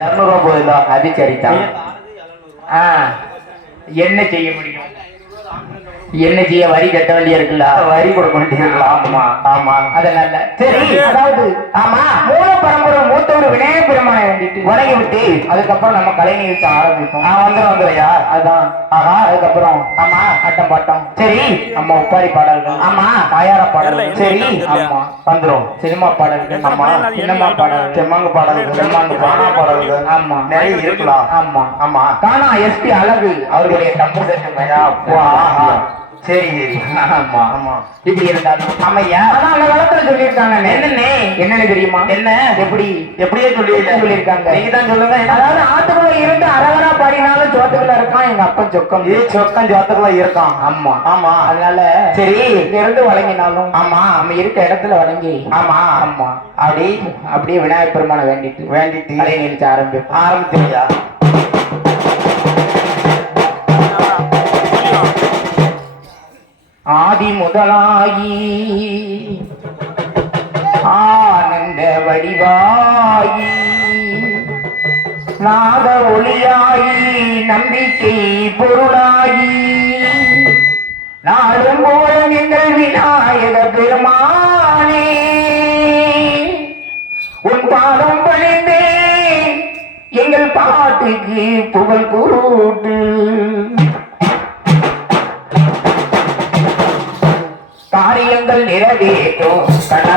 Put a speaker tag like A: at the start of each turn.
A: இரநூறுவா போகுதா
B: அது சரிதான் ஆ என்ன செய்ய முடியும்? என்ன செய்ய வரி கட்ட வேண்டிய இருக்குல்ல?
A: வரி கொடுக்க வேண்டியது
B: ஆமா
A: ஆமா.
B: அதனால சரி அதாவது ஆமா
A: வணங்கி விட்டு
B: அதுக்கப்புறம் நம்ம கலை நிகழ்ச்சி ஆரம்பிப்போம்.
A: நான் வந்துடும் வந்துடுறியா
B: அதான்
A: ஆஹா.
B: அதுக்கப்புறம்
A: ஆமா.
B: ஆட்டம் பாட்டம்.
A: சரி.
B: நம்ம ஒப்பாரி பாடல்கள்.
A: ஆமா.
B: தாயார பாடல்கள்.
A: சரி.
B: ஆமா.
A: வந்துரும்.
B: சினிமா பாடல்கள்.
A: ஆமா.
B: சினிமா பாடல்கள்.
A: செம்மாங்கு பாடல்கள்.
B: செம்மாங்கு
A: பானா பாடல்கள்.
B: ஆமா.
A: நிறைய இருக்கலாம்.
B: ஆமா.
A: ஆமா.
B: காணா எஸ்பி அழகு. அவர்களுடைய தம்பு செட்டு
A: ஆஹா. சரி சரி.
B: ஆமா
A: ஆமா.
B: இப்படி இருந்தாலும்
A: ஆமையா
B: ஆனா அந்த காலத்துல சொல்லியிருக்காங்க.
A: என்னண்ணே?
B: என்னன்னு? தெரியுமா?
A: என்ன?
B: எப்படி?
A: எப்படியே சொல்லி
B: சொல்லியிருக்காங்க?
A: நீங்க தான் சொல்லுங்க?
B: அதாவது ஆத்துக்குள்ள இருந்து அரவரா பாடினாலும் சோத்துக்குள்ள இருக்கான் எங்க அப்பன் சொக்கம்.
A: இது சொக்கம் ஜோத்துக்குள்ள இருக்கான்.
B: ஆமா
A: ஆமா.
B: அதனால
A: சரி.
B: இருந்து வழங்கினாலும்
A: ஆமா.
B: நம்ம இருக்க இடத்துல வழங்கி
A: ஆமா.
B: ஆமா
A: அப்படி
B: அப்படியே விநாயகர் பெருமானை வேண்டிட்டு
A: வேண்டிட்டு
B: நிகழ்ச்சி ஆரம்பிப்போம்.
A: ஆரம்பிச்சிருக்கா
B: ஆதி முதலாயி. ஆனந்த வடிவாயி. நாத ஒளியாயி நம்பிக்கை பொருளாயி. நாடும் போல எங்கள் விநாயக பெருமானே. உன் பாதம் பணிந்தேன் எங்கள் பாட்டுக்கு புகழ் கூட்டு. i'm the de of